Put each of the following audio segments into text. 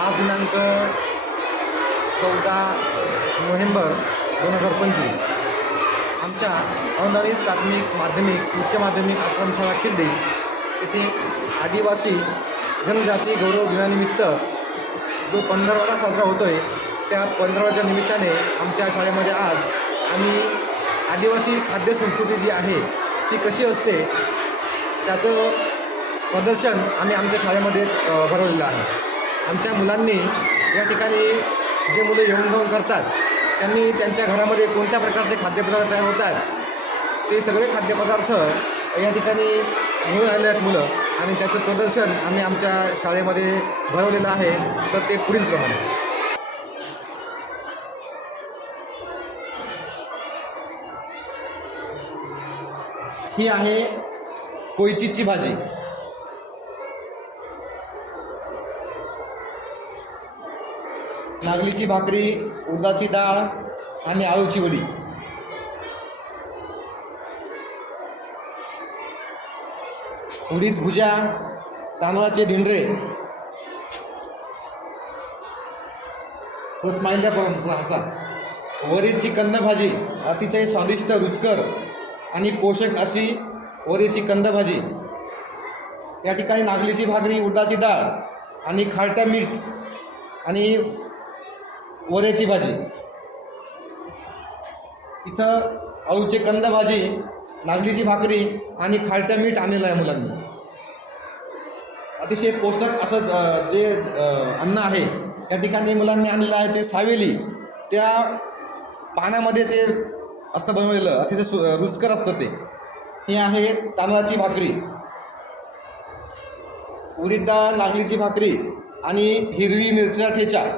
आज दिनांक 14 नोव्हेंबर 2025 आमच्या अनुदानित प्राथमिक माध्यमिक उच्च माध्यमिक आश्रमशाळा खिल्डी येथे आदिवासी जनजाती गौरव दिनानिमित्त जो 15वाडा साजरा होतो आहे त्या 15वाड्याच्या निमित्ताने आमच्या शाळेमध्ये आज आम्ही आदिवासी खाद्य संस्कृती जी आहे ती कशी असते त्याचं प्रदर्शन आम्ही आमच्या शाळेमध्ये भरवलेलं आहे. आमच्या मुलांनी या ठिकाणी जे मुलं येऊन जाऊन करतात त्यांनी त्यांच्या घरामध्ये कोणत्या प्रकारचे खाद्यपदार्थ तयार होतात ते सगळे खाद्यपदार्थ या ठिकाणी घेऊन आले आहेत मुलं आणि त्याचं प्रदर्शन आम्ही आमच्या शाळेमध्ये भरवलेलं आहे. तर ते पुढीलप्रमाणे ही आहे कोयचीची भाजी, नागलीची भाकरी, उडदाची डाळ आणि आळूची वडी. उडीद भुजा, तांदळाचे ढिंडरे, स्माईल द्या परंतु असा, वरीची कंद भाजी, अतिशय स्वादिष्ट रुचकर आणि पोषक अशी वरीची कंद भाजी. या ठिकाणी नागलीची भाकरी, उडदाची डाळ आणि खारटा मीठ आणि वऱ्याची भाजी. इथं आळूचे कंद भाजी, नागलीची भाकरी आणि खारटा मीठ आणलेलं आहे मुलांनी. अतिशय पोषक असं जे अन्न आहे या ठिकाणी मुलांनी आणलेलं आहे ते सावेली त्या पाण्यामध्ये ते असतं बनवलेलं, अतिशय रुचकर असतं ते. हे आहे तांदळाची भाकरी, उडीद डाळ, नागलीची भाकरी आणि हिरवी मिरचीचा ठेचा.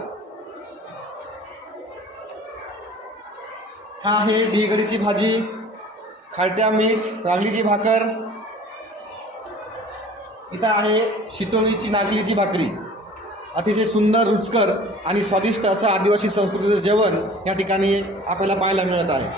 हा आहे ढीगडीची भाजी, खारट्या मीठ, नागलीची भाकर. इथं आहे शितोळीची नागलीची भाकरी. अतिशय सुंदर, रुचकर आणि स्वादिष्ट असं आदिवासी संस्कृतीचं जेवण या ठिकाणी आपल्याला पाहायला मिळत आहे.